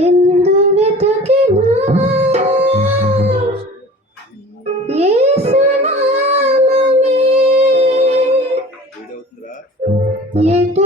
ఎందు వెతకినా యేసునామమే ఎటు